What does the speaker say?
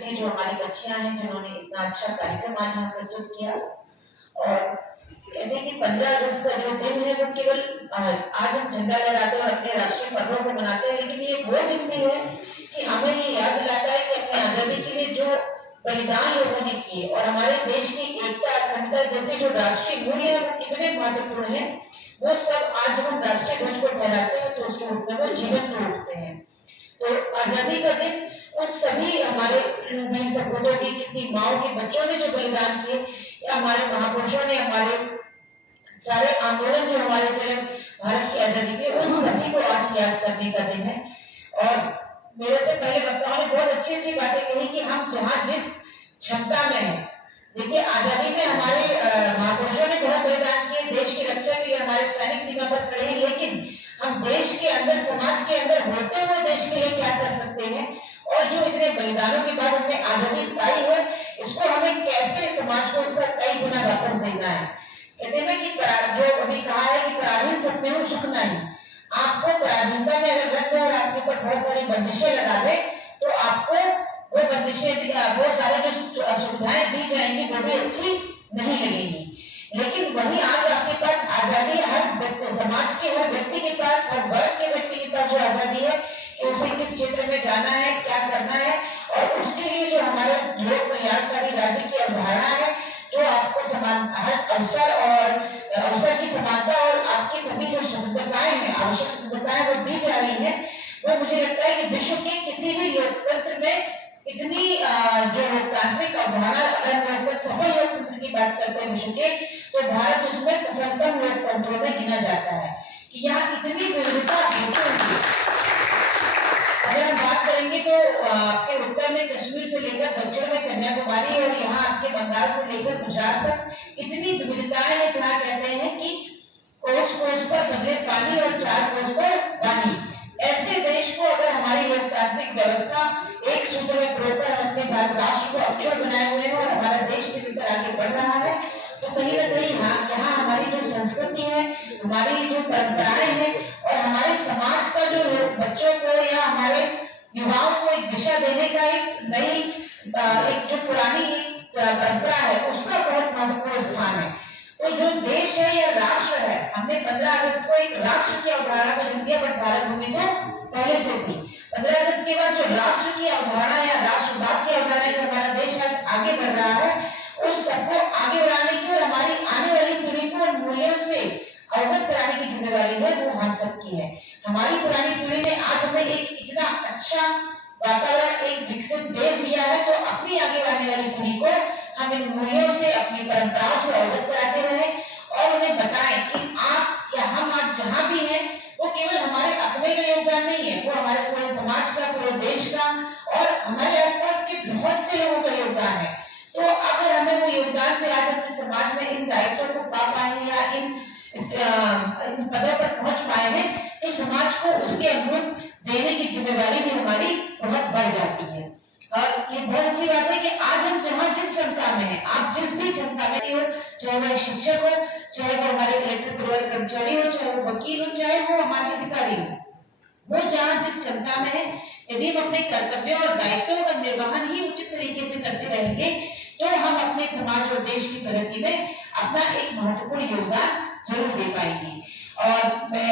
थी जो हमारी बच्चियां हैं जिन्होंने इतना अच्छा कार्यक्रम आज यहाँ प्रस्तुत किया। और कहते हैं कि 15 अगस्त का जो दिन है वो केवल आज हम झंडा लहराते हैं और अपने राष्ट्रीय पर्वों को मनाते हैं, लेकिन ये वो दिन भी है कि हमें ये याद दिलाता है कि अपनी आजादी के लिए जो बलिदान लोगों ने किए और हमारे देश की एकता अखंडता जैसे जो राष्ट्रीय मूल्य है वो कितने महत्वपूर्ण है, वो सब आज जब हम राष्ट्रीय ध्वज को फहराते हैं तो उसके रूप में वो जीवंत उठते हैं। तो आजादी का दिन उन सभी हमारे वीर सपूतों की, कितनी माओ के बच्चों ने जो बलिदान किए, या हमारे महापुरुषों ने, हमारे सारे आंदोलन जो हमारे चले भारत की आजादी के, उन सभी को आज याद करने का दिन है। और मेरे से पहले वक्ताओं ने बहुत अच्छी अच्छी बातें कही कि हम जहाँ जिस क्षमता में है, देखिए आजादी में हमारे महापुरुषों ने बहुत बलिदान किए, देश की रक्षा के लिए हमारे सैनिक सीमा पर खड़े हैं, लेकिन हम देश के अंदर, समाज के अंदर होते हुए देश के लिए क्या कर सकते हैं, और जो इतने बलिदानों के बाद हमने आजादी पाई है, इसको हमें कैसे समाज को उसका कई गुना वापस देना है। कहते हैं कि जो अभी कहा है कि पराधीन सपने में सुख नहीं, आपको पराधीनता में अगर रख दे और आपके ऊपर बहुत सारी बंदिशें लगा दे, तो आपको वो बंदिशें, वो सारी जो सुविधाएं दी जाएंगी वो भी अच्छी नहीं लगेंगी। लेकिन वही आज आपके पास आजादी है, हर समाज के हर व्यक्ति के पास, हर वर्ग के व्यक्ति के पास जो आजादी है कि उसे किस क्षेत्र में जाना है, क्या करना है, और उसके लिए जो हमारे लोक कल्याणकारी राज्य की अवधारणा है, जो आपको समान हर अवसर और अवसर की समानता और आपकी सभी जो स्वतंत्रताएं हैं, आवश्यक स्वतंत्रताएं वो दी जा रही है, वो मुझे लगता है कि विश्व के किसी भी लोकतंत्र में इतनी जो लोकतांत्रिक अवधारणा, अगर लोकतंत्र, सफल लोकतंत्र की बात करते हैं विश्व के, तो भारत उसमें सफलतम लोकतंत्रों में गिना जाता है कि यहाँ इतनी विविधता होती है। अगर हम बात करेंगे तो आपके उत्तर में कश्मीर से लेकर दक्षिण में कन्याकुमारी और यहाँ आपके बंगाल से लेकर गुजरात तक इतनी विविधताएं हैं, जहाँ कहते हैं कि कोस कोस पर बदले पानी और चार कोस पर पानी। ऐसे देश को अगर हमारी लोकतांत्रिक व्यवस्था एक सूत्र में पिरोकर हम अपने भारत राष्ट्र को अक्षर बनाए हुए हैं और हमारा देश निरंतर आगे बढ़ रहा है, तो कहीं ना कहीं यहाँ हमारी जो संस्कृति है, हमारी जो परंपराएं हैं और हमारे समाज का जो बच्चों को या हमारे युवाओं को एक दिशा देने का एक नई, एक जो पुरानी एक परंपरा है, उसका बहुत महत्वपूर्ण स्थान है। तो जो देश है या राष्ट्र है, हमने 15 अगस्त को एक राष्ट्र की अवधारणा को जन्म दिया, बट भारत भूमि तो पहले से थी। 15 अगस्त के बाद जो राष्ट्र की अवधारणा या राष्ट्रवाद की अवधारणा का हमारा देश आज आगे बढ़ रहा है, उस सबको आगे बढ़ाने की और हमारी आने वाली पीढ़ी को उन मूल्यों से अवगत कराने की जिम्मेवारी है, वो हम सबकी है। हमारी पुरानी पीढ़ी ने आज हमें एक इतना अच्छा वातावरण, एक विकसित देश दिया है, तो अपनी आगे आने वाली पीढ़ी को हम इन मूल्यों से, अपनी परंपराओं से अवगत कराते रहे और उन्हें बताएं कि आप या हम आज जहां भी हैं, वो केवल हमारे अपने का योगदान नहीं है, वो हमारे पूरे समाज का, पूरे देश का और हमारे आसपास के बहुत से लोगों का योगदान है। तो अगर हमें वो योगदान से आज अपने समाज में इन दायित्वों को पा पाए या इन पदों पर पहुंच पाए हैं, तो समाज को उसके अनुरूप देने की जिम्मेवारी भी हमारी बहुत बढ़ जाती है। और ये बहुत अच्छी बात है कि आज हम जहाँ जिस क्षमता में है, आप जिस भी क्षमता में हो, चाहे वो शिक्षक हो, चाहे वो हमारे कलेक्टर परिवार कर्मचारी हो, चाहे वो वकील हो, चाहे वो हमारे अधिकारी हो, वो जहाँ जिस क्षमता में है, यदि हम अपने कर्तव्यों और दायित्वों का निर्वहन ही उचित तरीके से करते रहेंगे, तो हम अपने समाज और देश की प्रगति में अपना एक महत्वपूर्ण योगदान जरूर दे पाएंगे। और मैं